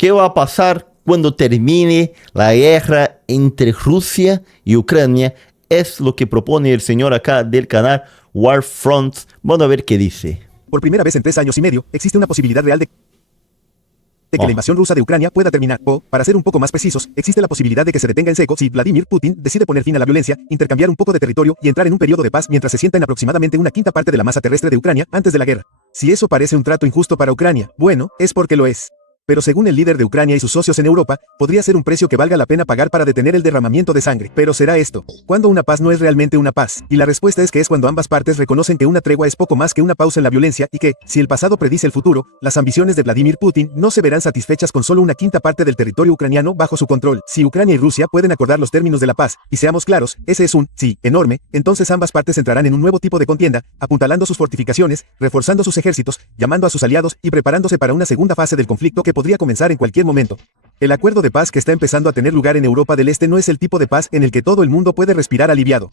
¿Qué va a pasar cuando termine la guerra entre Rusia y Ucrania? Es lo que propone el señor acá del canal Warfront. Vamos a ver qué dice. Por primera vez en 3 años y medio, existe una posibilidad real de que la invasión rusa de Ucrania pueda terminar. O, para ser un poco más precisos, existe la posibilidad de que se detenga en seco si Vladimir Putin decide poner fin a la violencia, intercambiar un poco de territorio y entrar en un periodo de paz mientras se sienta en aproximadamente una quinta parte de la masa terrestre de Ucrania antes de la guerra. Si eso parece un trato injusto para Ucrania, bueno, es porque lo es. Pero según el líder de Ucrania y sus socios en Europa, podría ser un precio que valga la pena pagar para detener el derramamiento de sangre. Pero será esto, ¿cuándo una paz no es realmente una paz? Y la respuesta es que es cuando ambas partes reconocen que una tregua es poco más que una pausa en la violencia y que, si el pasado predice el futuro, las ambiciones de Vladimir Putin no se verán satisfechas con solo una quinta parte del territorio ucraniano bajo su control. Si Ucrania y Rusia pueden acordar los términos de la paz, y seamos claros, ese es un sí enorme, entonces ambas partes entrarán en un nuevo tipo de contienda, apuntalando sus fortificaciones, reforzando sus ejércitos, llamando a sus aliados y preparándose para una segunda fase del conflicto que podría comenzar en cualquier momento. El acuerdo de paz que está empezando a tener lugar en Europa del Este no es el tipo de paz en el que todo el mundo puede respirar aliviado.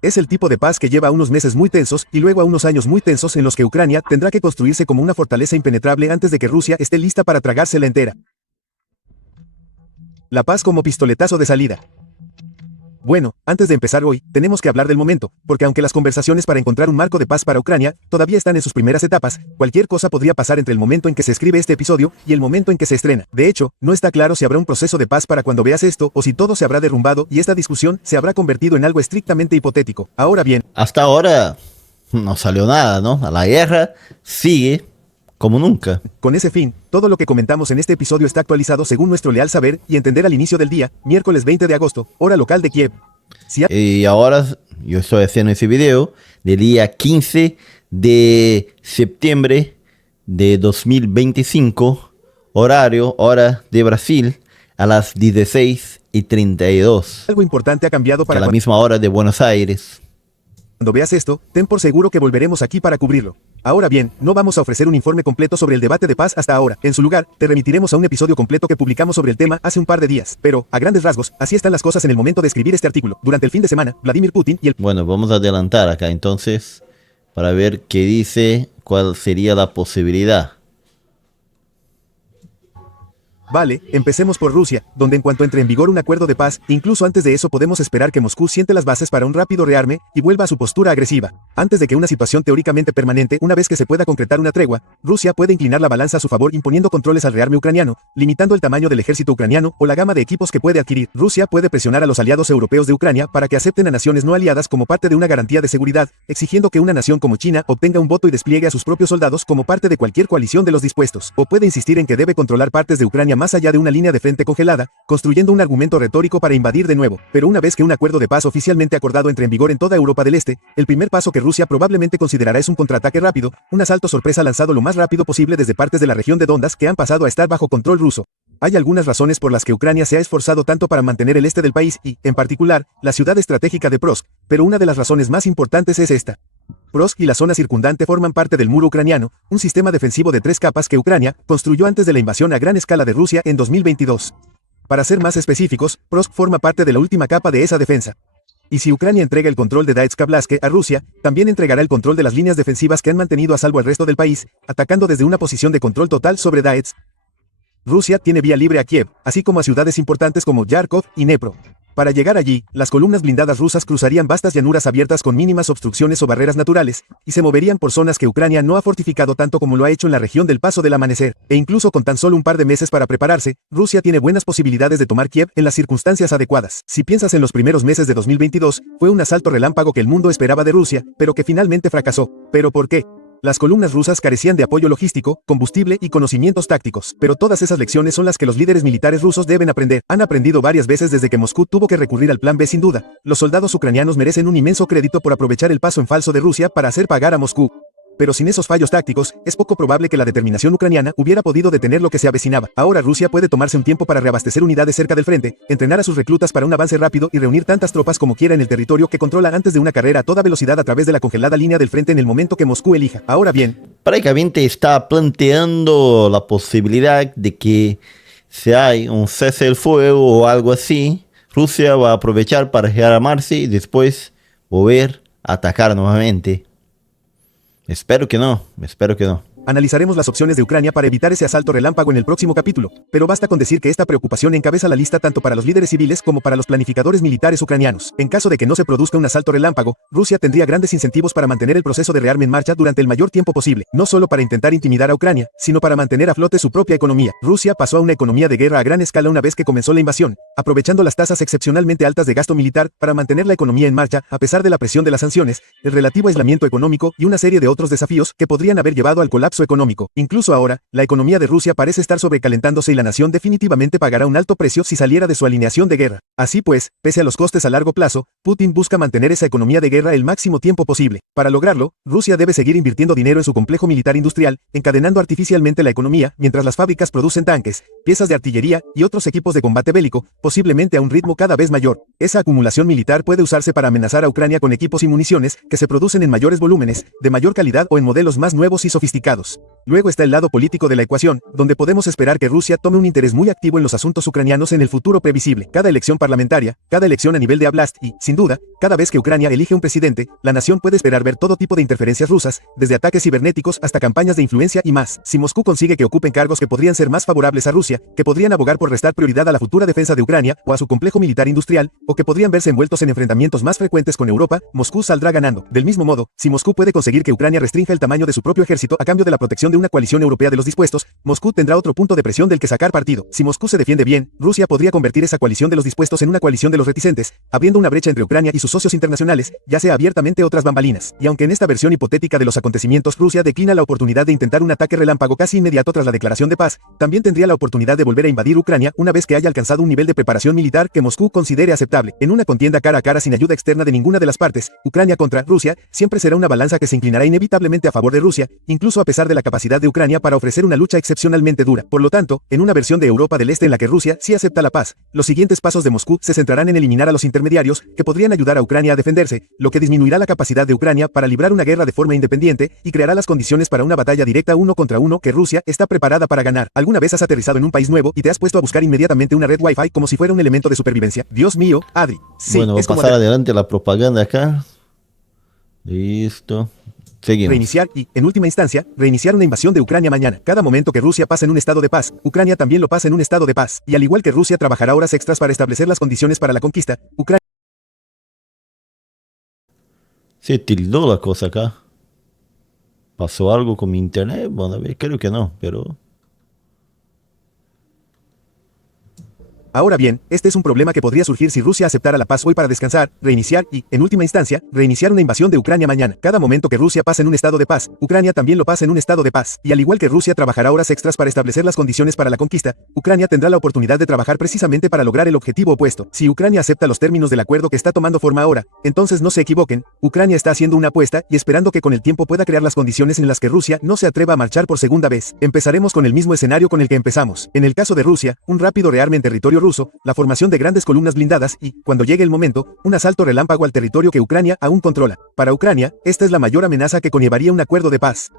Es el tipo de paz que lleva a unos meses muy tensos y luego a unos años muy tensos en los que Ucrania tendrá que construirse como una fortaleza impenetrable antes de que Rusia esté lista para tragársela entera. La paz como pistoletazo de salida. Bueno, antes de empezar hoy, tenemos que hablar del momento, porque aunque las conversaciones para encontrar un marco de paz para Ucrania todavía están en sus primeras etapas, cualquier cosa podría pasar entre el momento en que se escribe este episodio y el momento en que se estrena. De hecho, no está claro si habrá un proceso de paz para cuando veas esto o si todo se habrá derrumbado y esta discusión se habrá convertido en algo estrictamente hipotético. Ahora bien, hasta ahora no salió nada, ¿no? La guerra sigue como nunca. Con ese fin, todo lo que comentamos en este episodio está actualizado según nuestro leal saber y entender al inicio del día, miércoles 20 de agosto, hora local de Kiev. Y ahora yo estoy haciendo ese video del día 15 de septiembre de 2025, hora de Brasil, a las 16:32. Algo importante ha cambiado para la misma hora de Buenos Aires. Cuando veas esto, ten por seguro que volveremos aquí para cubrirlo. Ahora bien, no vamos a ofrecer un informe completo sobre el debate de paz hasta ahora. En su lugar, te remitiremos a un episodio completo que publicamos sobre el tema hace un par de días. Pero, a grandes rasgos, así están las cosas en el momento de escribir este artículo. Durante el fin de semana, Vladimir Putin y el... Bueno, vamos a adelantar acá entonces para ver qué dice, cuál sería la posibilidad. Vale, empecemos por Rusia, donde en cuanto entre en vigor un acuerdo de paz, incluso antes de eso podemos esperar que Moscú siente las bases para un rápido rearme y vuelva a su postura agresiva. Antes de que una situación teóricamente permanente, una vez que se pueda concretar una tregua, Rusia puede inclinar la balanza a su favor imponiendo controles al rearme ucraniano, limitando el tamaño del ejército ucraniano o la gama de equipos que puede adquirir. Rusia puede presionar a los aliados europeos de Ucrania para que acepten a naciones no aliadas como parte de una garantía de seguridad, exigiendo que una nación como China obtenga un voto y despliegue a sus propios soldados como parte de cualquier coalición de los dispuestos. O puede insistir en que debe controlar partes de Ucrania más allá de una línea de frente congelada, construyendo un argumento retórico para invadir de nuevo. Pero una vez que un acuerdo de paz oficialmente acordado entre en vigor en toda Europa del Este, el primer paso que Rusia probablemente considerará es un contraataque rápido, un asalto sorpresa lanzado lo más rápido posible desde partes de la región de Donbass que han pasado a estar bajo control ruso. Hay algunas razones por las que Ucrania se ha esforzado tanto para mantener el este del país y, en particular, la ciudad estratégica de Kursk, pero una de las razones más importantes es esta. Kursk y la zona circundante forman parte del muro ucraniano, un sistema defensivo de 3 capas que Ucrania construyó antes de la invasión a gran escala de Rusia en 2022. Para ser más específicos, Kursk forma parte de la última capa de esa defensa. Y si Ucrania entrega el control de Donetsk a Rusia, también entregará el control de las líneas defensivas que han mantenido a salvo al resto del país, atacando desde una posición de control total sobre Donetsk. Rusia tiene vía libre a Kiev, así como a ciudades importantes como Kharkov y Dnipro. Para llegar allí, las columnas blindadas rusas cruzarían vastas llanuras abiertas con mínimas obstrucciones o barreras naturales, y se moverían por zonas que Ucrania no ha fortificado tanto como lo ha hecho en la región del Paso del Amanecer, e incluso con tan solo un par de meses para prepararse, Rusia tiene buenas posibilidades de tomar Kiev en las circunstancias adecuadas. Si piensas en los primeros meses de 2022, fue un asalto relámpago que el mundo esperaba de Rusia, pero que finalmente fracasó. ¿Pero por qué? Las columnas rusas carecían de apoyo logístico, combustible y conocimientos tácticos, pero todas esas lecciones son las que los líderes militares rusos deben aprender. Han aprendido varias veces desde que Moscú tuvo que recurrir al plan B sin duda. Los soldados ucranianos merecen un inmenso crédito por aprovechar el paso en falso de Rusia para hacer pagar a Moscú. Pero sin esos fallos tácticos, es poco probable que la determinación ucraniana hubiera podido detener lo que se avecinaba. Ahora Rusia puede tomarse un tiempo para reabastecer unidades cerca del frente, entrenar a sus reclutas para un avance rápido y reunir tantas tropas como quiera en el territorio que controla antes de una carrera a toda velocidad a través de la congelada línea del frente en el momento que Moscú elija. Ahora bien, prácticamente está planteando la posibilidad de que si hay un cese del fuego o algo así, Rusia va a aprovechar para rearmarse y después volver a atacar nuevamente. Espero que no, espero que no. Analizaremos las opciones de Ucrania para evitar ese asalto relámpago en el próximo capítulo, pero basta con decir que esta preocupación encabeza la lista tanto para los líderes civiles como para los planificadores militares ucranianos. En caso de que no se produzca un asalto relámpago, Rusia tendría grandes incentivos para mantener el proceso de rearme en marcha durante el mayor tiempo posible, no solo para intentar intimidar a Ucrania, sino para mantener a flote su propia economía. Rusia pasó a una economía de guerra a gran escala una vez que comenzó la invasión, aprovechando las tasas excepcionalmente altas de gasto militar para mantener la economía en marcha a pesar de la presión de las sanciones, el relativo aislamiento económico y una serie de otros desafíos que podrían haber llevado al colapso económico. Incluso ahora, la economía de Rusia parece estar sobrecalentándose y la nación definitivamente pagará un alto precio si saliera de su alineación de guerra. Así pues, pese a los costes a largo plazo, Putin busca mantener esa economía de guerra el máximo tiempo posible. Para lograrlo, Rusia debe seguir invirtiendo dinero en su complejo militar industrial, encadenando artificialmente la economía mientras las fábricas producen tanques, piezas de artillería y otros equipos de combate bélico, posiblemente a un ritmo cada vez mayor. Esa acumulación militar puede usarse para amenazar a Ucrania con equipos y municiones que se producen en mayores volúmenes, de mayor calidad o en modelos más nuevos y sofisticados. Luego está el lado político de la ecuación, donde podemos esperar que Rusia tome un interés muy activo en los asuntos ucranianos en el futuro previsible. Cada elección parlamentaria, cada elección a nivel de oblast y, sin duda, cada vez que Ucrania elige un presidente, la nación puede esperar ver todo tipo de interferencias rusas, desde ataques cibernéticos hasta campañas de influencia y más. Si Moscú consigue que ocupen cargos que podrían ser más favorables a Rusia, que podrían abogar por restar prioridad a la futura defensa de Ucrania o a su complejo militar industrial, o que podrían verse envueltos en enfrentamientos más frecuentes con Europa, Moscú saldrá ganando. Del mismo modo, si Moscú puede conseguir que Ucrania restrinja el tamaño de su propio ejército a cambio de la protección de una coalición europea de los dispuestos, Moscú tendrá otro punto de presión del que sacar partido. Si Moscú se defiende bien, Rusia podría convertir esa coalición de los dispuestos en una coalición de los reticentes, abriendo una brecha entre Ucrania y sus socios internacionales, ya sea abiertamente o tras bambalinas. Y aunque en esta versión hipotética de los acontecimientos Rusia declina la oportunidad de intentar un ataque relámpago casi inmediato tras la declaración de paz, también tendría la oportunidad de volver a invadir Ucrania una vez que haya alcanzado un nivel de preparación militar que Moscú considere aceptable. En una contienda cara a cara sin ayuda externa de ninguna de las partes, Ucrania contra Rusia, siempre será una balanza que se inclinará inevitablemente a favor de Rusia, incluso a pesar de la capacidad de Ucrania para ofrecer una lucha excepcionalmente dura. Por lo tanto, en una versión de Europa del Este en la que Rusia sí acepta la paz, los siguientes pasos de Moscú se centrarán en eliminar a los intermediarios que podrían ayudar a Ucrania a defenderse, lo que disminuirá la capacidad de Ucrania para librar una guerra de forma independiente y creará las condiciones para una batalla directa uno contra uno que Rusia está preparada para ganar. ¿Alguna vez has aterrizado en un país nuevo y te has puesto a buscar inmediatamente una red Wi-Fi como si fuera un elemento de supervivencia? Dios mío, Adri. Sí, bueno, voy a pasar adelante la propaganda acá. Listo. Seguimos. Reiniciar y, en última instancia, reiniciar una invasión de Ucrania mañana. Cada momento que Rusia pase en un estado de paz, Ucrania también lo pasa en un estado de paz. Y al igual que Rusia trabajará horas extras para establecer las condiciones para la conquista, Ucrania... Se tildó la cosa acá. ¿Pasó algo con mi internet? Bueno, a ver, creo que no, pero... Ahora bien, este es un problema que podría surgir si Rusia aceptara la paz hoy para descansar, reiniciar y, en última instancia, reiniciar una invasión de Ucrania mañana. Cada momento que Rusia pasa en un estado de paz, Ucrania también lo pasa en un estado de paz. Y al igual que Rusia trabajará horas extras para establecer las condiciones para la conquista, Ucrania tendrá la oportunidad de trabajar precisamente para lograr el objetivo opuesto. Si Ucrania acepta los términos del acuerdo que está tomando forma ahora, entonces no se equivoquen, Ucrania está haciendo una apuesta y esperando que con el tiempo pueda crear las condiciones en las que Rusia no se atreva a marchar por segunda vez. Empezaremos con el mismo escenario con el que empezamos. En el caso de Rusia, un rápido rearme en territorio ruso, la formación de grandes columnas blindadas y, cuando llegue el momento, un asalto relámpago al territorio que Ucrania aún controla. Para Ucrania, esta es la mayor amenaza que conllevaría un acuerdo de paz.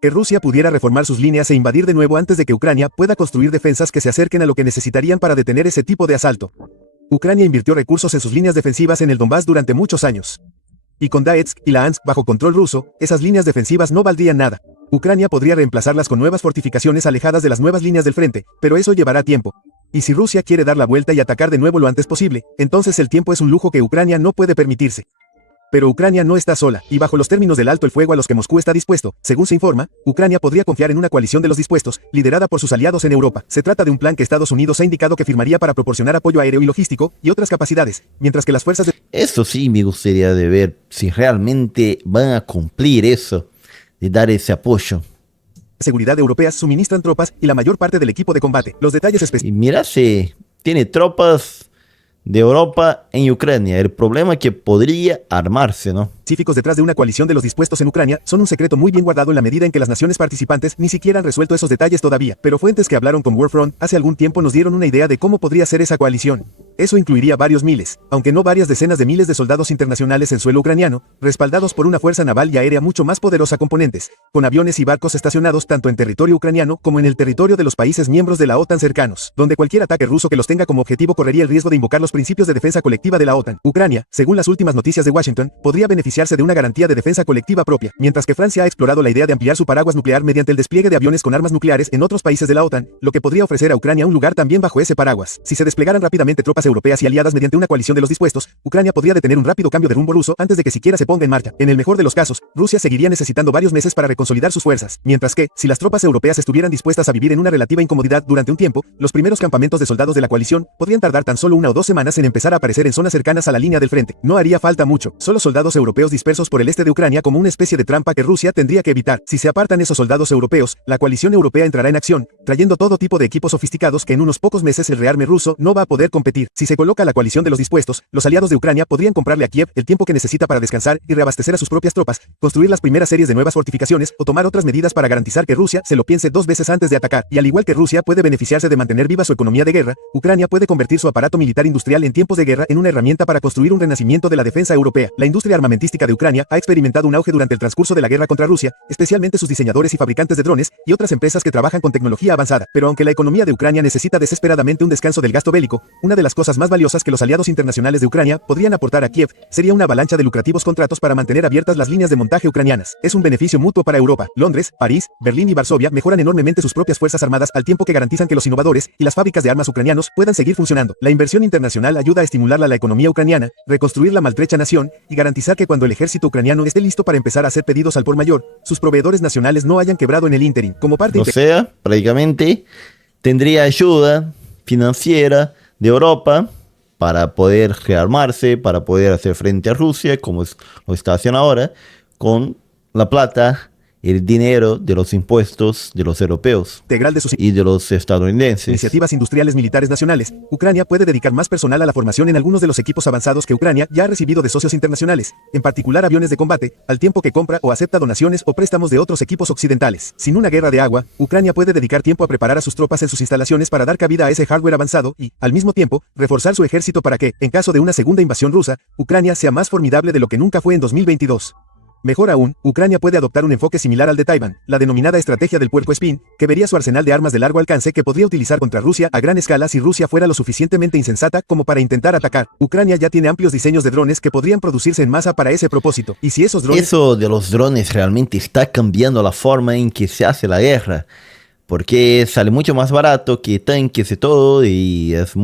Que Rusia pudiera reformar sus líneas e invadir de nuevo antes de que Ucrania pueda construir defensas que se acerquen a lo que necesitarían para detener ese tipo de asalto. Ucrania invirtió recursos en sus líneas defensivas en el Donbass durante muchos años. Y con Donetsk y Luhansk bajo control ruso, esas líneas defensivas no valdrían nada. Ucrania podría reemplazarlas con nuevas fortificaciones alejadas de las nuevas líneas del frente, pero eso llevará tiempo. Y si Rusia quiere dar la vuelta y atacar de nuevo lo antes posible, entonces el tiempo es un lujo que Ucrania no puede permitirse. Pero Ucrania no está sola, y bajo los términos del alto el fuego a los que Moscú está dispuesto, según se informa, Ucrania podría confiar en una coalición de los dispuestos, liderada por sus aliados en Europa. Se trata de un plan que Estados Unidos ha indicado que firmaría para proporcionar apoyo aéreo y logístico, y otras capacidades, mientras que las fuerzas de... Eso sí me gustaría de ver, si realmente van a cumplir eso, de dar ese apoyo. Seguridad europeas suministran tropas y la mayor parte del equipo de combate. Los detalles Y específicos mira si tiene tropas de Europa en Ucrania. El problema es que podría armarse, ¿no? detrás de una coalición de los dispuestos en Ucrania son un secreto muy bien guardado en la medida en que las naciones participantes ni siquiera han resuelto esos detalles todavía. Pero fuentes que hablaron con Warfront hace algún tiempo nos dieron una idea de cómo podría ser esa coalición. Eso incluiría varios miles, aunque no varias decenas de miles de soldados internacionales en suelo ucraniano, respaldados por una fuerza naval y aérea mucho más poderosa componentes, con aviones y barcos estacionados tanto en territorio ucraniano como en el territorio de los países miembros de la OTAN cercanos, donde cualquier ataque ruso que los tenga como objetivo correría el riesgo de invocar los principios de defensa colectiva de la OTAN. Ucrania, según las últimas noticias de Washington, podría beneficiarse de una garantía de defensa colectiva propia, mientras que Francia ha explorado la idea de ampliar su paraguas nuclear mediante el despliegue de aviones con armas nucleares en otros países de la OTAN, lo que podría ofrecer a Ucrania un lugar también bajo ese paraguas. Si se desplegaran rápidamente tropas europeas y aliadas mediante una coalición de los dispuestos, Ucrania podría detener un rápido cambio de rumbo ruso antes de que siquiera se ponga en marcha. En el mejor de los casos, Rusia seguiría necesitando varios meses para reconsolidar sus fuerzas, mientras que, si las tropas europeas estuvieran dispuestas a vivir en una relativa incomodidad durante un tiempo, los primeros campamentos de soldados de la coalición podrían tardar tan solo 1 o 2 semanas en empezar a aparecer en zonas cercanas a la línea del frente. No haría falta mucho, solo soldados europeos dispersos por el este de Ucrania como una especie de trampa que Rusia tendría que evitar. Si se apartan esos soldados europeos, la coalición europea entrará en acción, trayendo todo tipo de equipos sofisticados que en unos pocos meses el rearme ruso no va a poder competir. Si se coloca la coalición de los dispuestos, los aliados de Ucrania podrían comprarle a Kiev el tiempo que necesita para descansar y reabastecer a sus propias tropas, construir las primeras series de nuevas fortificaciones o tomar otras medidas para garantizar que Rusia se lo piense 2 veces antes de atacar. Y al igual que Rusia puede beneficiarse de mantener viva su economía de guerra, Ucrania puede convertir su aparato militar industrial en tiempos de guerra en una herramienta para construir un renacimiento de la defensa europea. La industria armamentística de Ucrania ha experimentado un auge durante el transcurso de la guerra contra Rusia, especialmente sus diseñadores y fabricantes de drones y otras empresas que trabajan con tecnología avanzada. Pero aunque la economía de Ucrania necesita desesperadamente un descanso del gasto bélico, una de las cosas más valiosas que los aliados internacionales de Ucrania podrían aportar a Kiev sería una avalancha de lucrativos contratos para mantener abiertas las líneas de montaje ucranianas. Es un beneficio mutuo para Europa. Londres, París, Berlín y Varsovia mejoran enormemente sus propias fuerzas armadas al tiempo que garantizan que los innovadores y las fábricas de armas ucranianos puedan seguir funcionando. La inversión internacional ayuda a estimular la economía ucraniana, reconstruir la maltrecha nación y garantizar que cuando el ejército ucraniano esté listo para empezar a hacer pedidos al por mayor, sus proveedores nacionales no hayan quebrado en el ínterin. Como parte O sea, prácticamente tendría ayuda financiera de Europa para poder rearmarse, para poder hacer frente a Rusia, como lo está haciendo ahora, con la plata, el dinero de los impuestos de los europeos integral de sus y de los estadounidenses. iniciativas industriales militares nacionales, Ucrania puede dedicar más personal a la formación en algunos de los equipos avanzados que Ucrania ya ha recibido de socios internacionales, en particular aviones de combate, al tiempo que compra o acepta donaciones o préstamos de otros equipos occidentales. Sin una guerra de agua, Ucrania puede dedicar tiempo a preparar a sus tropas en sus instalaciones para dar cabida a ese hardware avanzado y, al mismo tiempo, reforzar su ejército para que, en caso de una segunda invasión rusa, Ucrania sea más formidable de lo que nunca fue en 2022. Mejor aún, Ucrania puede adoptar un enfoque similar al de Taiwán, la denominada estrategia del puerco espín, que vería su arsenal de armas de largo alcance que podría utilizar contra Rusia a gran escala si Rusia fuera lo suficientemente insensata como para intentar atacar. Ucrania ya tiene amplios diseños de drones que podrían producirse en masa para ese propósito. Y si esos drones... Eso de los drones realmente está cambiando la forma en que se hace la guerra, porque sale mucho más barato que tanques y todo, y es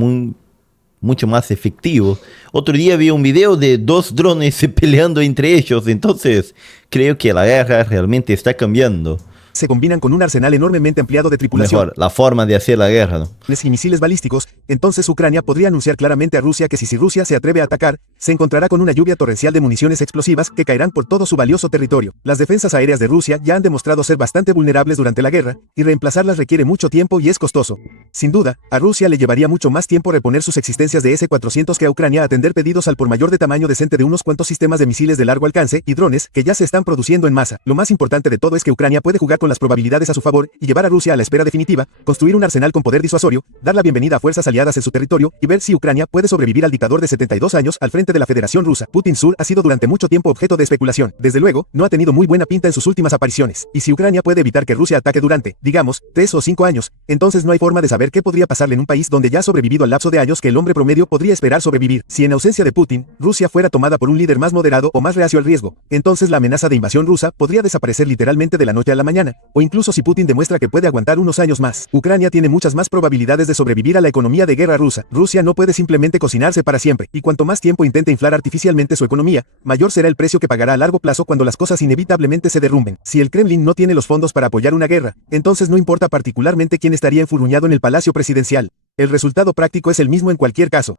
mucho más efectivo. Otro día vi un video de 2 drones peleando entre ellos, entonces creo que la guerra realmente está cambiando. Se combinan con un arsenal enormemente ampliado de tripulación. Mejor, la forma de hacer la guerra, ¿no? Y misiles balísticos, entonces Ucrania podría anunciar claramente a Rusia que si Rusia se atreve a atacar, se encontrará con una lluvia torrencial de municiones explosivas que caerán por todo su valioso territorio. Las defensas aéreas de Rusia ya han demostrado ser bastante vulnerables durante la guerra, y reemplazarlas requiere mucho tiempo y es costoso. Sin duda, a Rusia le llevaría mucho más tiempo reponer sus existencias de S-400 que a Ucrania atender pedidos al por mayor de tamaño decente de unos cuantos sistemas de misiles de largo alcance y drones que ya se están produciendo en masa. Lo más importante de todo es que Ucrania puede jugar con las probabilidades a su favor y llevar a Rusia a la espera definitiva, construir un arsenal con poder disuasorio, dar la bienvenida a fuerzas aliadas en su territorio y ver si Ucrania puede sobrevivir al dictador de 72 años al frente de la Federación Rusa. Putin Sur ha sido durante mucho tiempo objeto de especulación. Desde luego, no ha tenido muy buena pinta en sus últimas apariciones. Y si Ucrania puede evitar que Rusia ataque durante, digamos, 3 o 5 años, entonces no hay forma de saber qué podría pasarle en un país donde ya ha sobrevivido al lapso de años que el hombre promedio podría esperar sobrevivir. Si en ausencia de Putin, Rusia fuera tomada por un líder más moderado o más reacio al riesgo, entonces la amenaza de invasión rusa podría desaparecer literalmente de la noche a la mañana, o incluso si Putin demuestra que puede aguantar unos años más. Ucrania tiene muchas más probabilidades de sobrevivir a la economía de guerra rusa. Rusia no puede simplemente cocinarse para siempre, y cuanto más tiempo intente inflar artificialmente su economía, mayor será el precio que pagará a largo plazo cuando las cosas inevitablemente se derrumben. Si el Kremlin no tiene los fondos para apoyar una guerra, entonces no importa particularmente quién estaría enfurruñado en el palacio presidencial. El resultado práctico es el mismo en cualquier caso.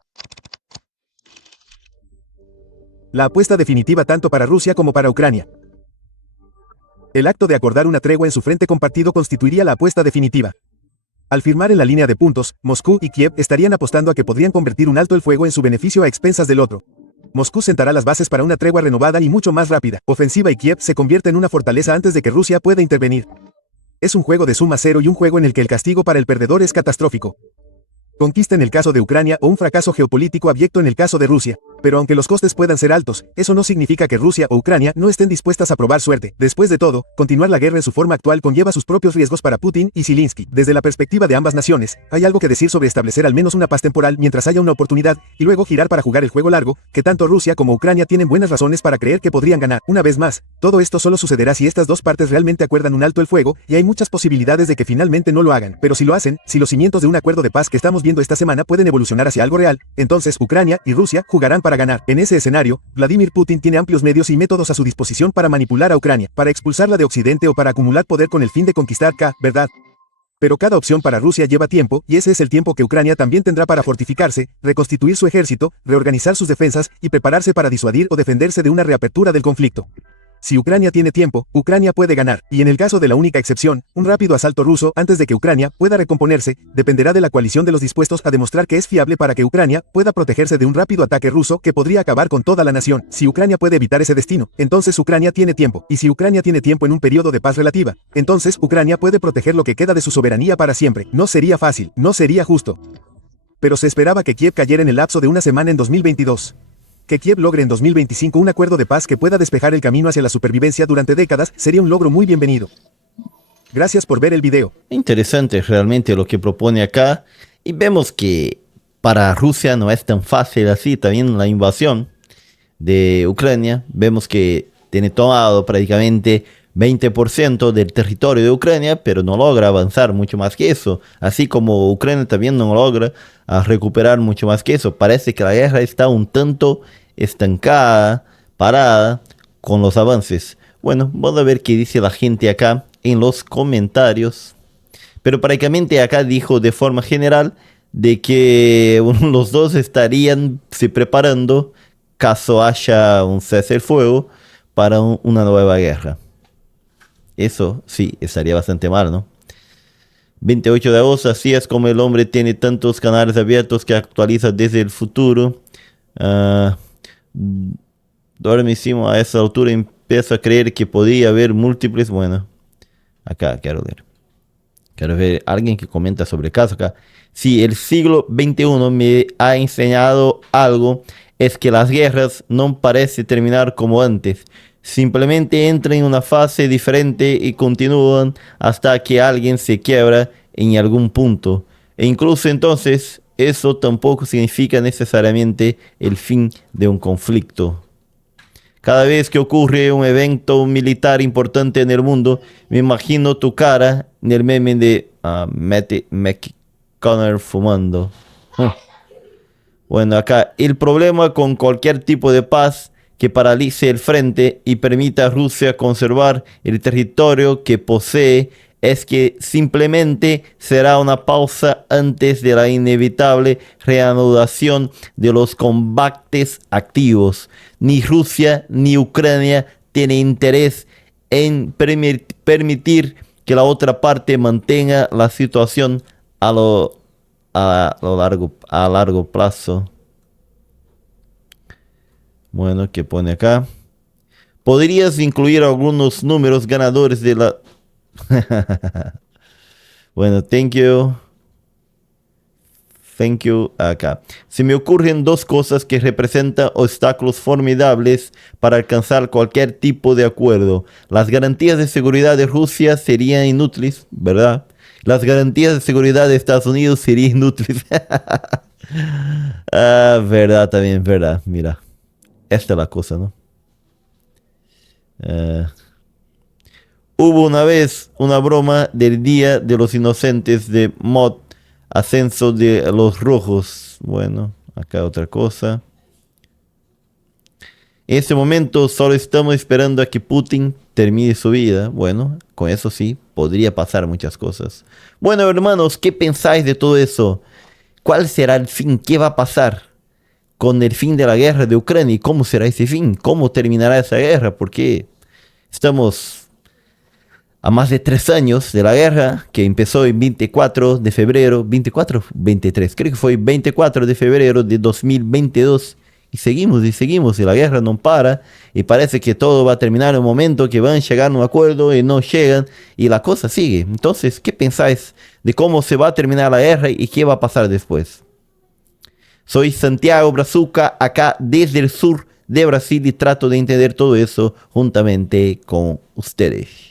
La apuesta definitiva tanto para Rusia como para Ucrania. El acto de acordar una tregua en su frente compartido constituiría la apuesta definitiva. Al firmar en la línea de puntos, Moscú y Kiev estarían apostando a que podrían convertir un alto el fuego en su beneficio a expensas del otro. Moscú sentará las bases para una tregua renovada y mucho más rápida, ofensiva, y Kiev se convierte en una fortaleza antes de que Rusia pueda intervenir. Es un juego de suma cero y un juego en el que el castigo para el perdedor es catastrófico. Conquista en el caso de Ucrania o un fracaso geopolítico abyecto en el caso de Rusia. Pero aunque los costes puedan ser altos, eso no significa que Rusia o Ucrania no estén dispuestas a probar suerte. Después de todo, continuar la guerra en su forma actual conlleva sus propios riesgos para Putin y Zelensky. Desde la perspectiva de ambas naciones, hay algo que decir sobre establecer al menos una paz temporal mientras haya una oportunidad, y luego girar para jugar el juego largo, que tanto Rusia como Ucrania tienen buenas razones para creer que podrían ganar. Una vez más, todo esto solo sucederá si estas dos partes realmente acuerdan un alto el fuego, y hay muchas posibilidades de que finalmente no lo hagan. Pero si lo hacen, si los cimientos de un acuerdo de paz que estamos viendo esta semana pueden evolucionar hacia algo real, entonces Ucrania y Rusia jugarán para ganar. En ese escenario, Vladimir Putin tiene amplios medios y métodos a su disposición para manipular a Ucrania, para expulsarla de Occidente o para acumular poder con el fin de conquistar K, ¿verdad? Pero cada opción para Rusia lleva tiempo, y ese es el tiempo que Ucrania también tendrá para fortificarse, reconstituir su ejército, reorganizar sus defensas y prepararse para disuadir o defenderse de una reapertura del conflicto. Si Ucrania tiene tiempo, Ucrania puede ganar, y en el caso de la única excepción, un rápido asalto ruso antes de que Ucrania pueda recomponerse, dependerá de la coalición de los dispuestos a demostrar que es fiable para que Ucrania pueda protegerse de un rápido ataque ruso que podría acabar con toda la nación. Si Ucrania puede evitar ese destino, entonces Ucrania tiene tiempo, y si Ucrania tiene tiempo en un periodo de paz relativa, entonces Ucrania puede proteger lo que queda de su soberanía para siempre. No sería fácil, no sería justo. Pero se esperaba que Kiev cayera en el lapso de una semana en 2022. Que Kiev logre en 2025 un acuerdo de paz que pueda despejar el camino hacia la supervivencia durante décadas sería un logro muy bienvenido. Gracias por ver el video. Interesante realmente lo que propone acá. Y vemos que para Rusia no es tan fácil así también la invasión de Ucrania. Vemos que tiene tomado prácticamente 20% del territorio de Ucrania, pero no logra avanzar mucho más que eso. Así como Ucrania también no logra recuperar mucho más que eso. Parece que la guerra está un tanto estancada, parada con los avances. Bueno, vamos a ver qué dice la gente acá en los comentarios. Pero prácticamente acá dijo de forma general de que los dos estarían se preparando caso haya un cese el fuego para una nueva guerra. Eso sí, estaría bastante mal, ¿no? 28 de agosto, así es como el hombre tiene tantos canales abiertos que actualiza desde el futuro. Dormísimo a esa altura empiezo a creer que podría haber múltiples. Bueno, acá quiero ver alguien que comenta sobre el caso acá. Si el siglo XXI me ha enseñado algo, es que las guerras no parecen terminar como antes. Simplemente entran en una fase diferente y continúan hasta que alguien se quiebra en algún punto. E incluso entonces, eso tampoco significa necesariamente el fin de un conflicto. Cada vez que ocurre un evento militar importante en el mundo, me imagino tu cara en el meme de Matthew McConaughey fumando. Bueno, acá, el problema con cualquier tipo de paz que paralice el frente y permita a Rusia conservar el territorio que posee es que simplemente será una pausa antes de la inevitable reanudación de los combates activos. Ni Rusia ni Ucrania tienen interés en permitir que la otra parte mantenga la situación a largo plazo. Bueno, ¿qué pone acá? ¿Podrías incluir algunos números ganadores de la... Bueno, thank you. Acá. Se me ocurren dos cosas que representan obstáculos formidables para alcanzar cualquier tipo de acuerdo. Las garantías de seguridad de Rusia serían inútiles, ¿verdad? Las garantías de seguridad de Estados Unidos serían inútiles. Verdad también, verdad. Mira. Esta es la cosa, ¿no? Hubo una vez una broma del Día de los Inocentes de Mod, ascenso de los rojos. Bueno, acá otra cosa. En este momento solo estamos esperando a que Putin termine su vida. Bueno, con eso sí, podría pasar muchas cosas. Bueno, hermanos, ¿qué pensáis de todo eso? ¿Cuál será el fin? ¿Qué va a pasar con el fin de la guerra de Ucrania? ¿Y cómo será ese fin? ¿Cómo terminará esa guerra? Porque estamos a más de 3 años de la guerra, que empezó el 24 de febrero, 24, 23, creo que fue el 24 de febrero de 2022, y seguimos, y la guerra no para, y parece que todo va a terminar en un momento que van a llegar a un acuerdo y no llegan, y la cosa sigue. Entonces, ¿qué pensáis de cómo se va a terminar la guerra y qué va a pasar después. Soy Santiago Brazuca, acá desde el sur de Brasil, y trato de entender todo eso juntamente con ustedes.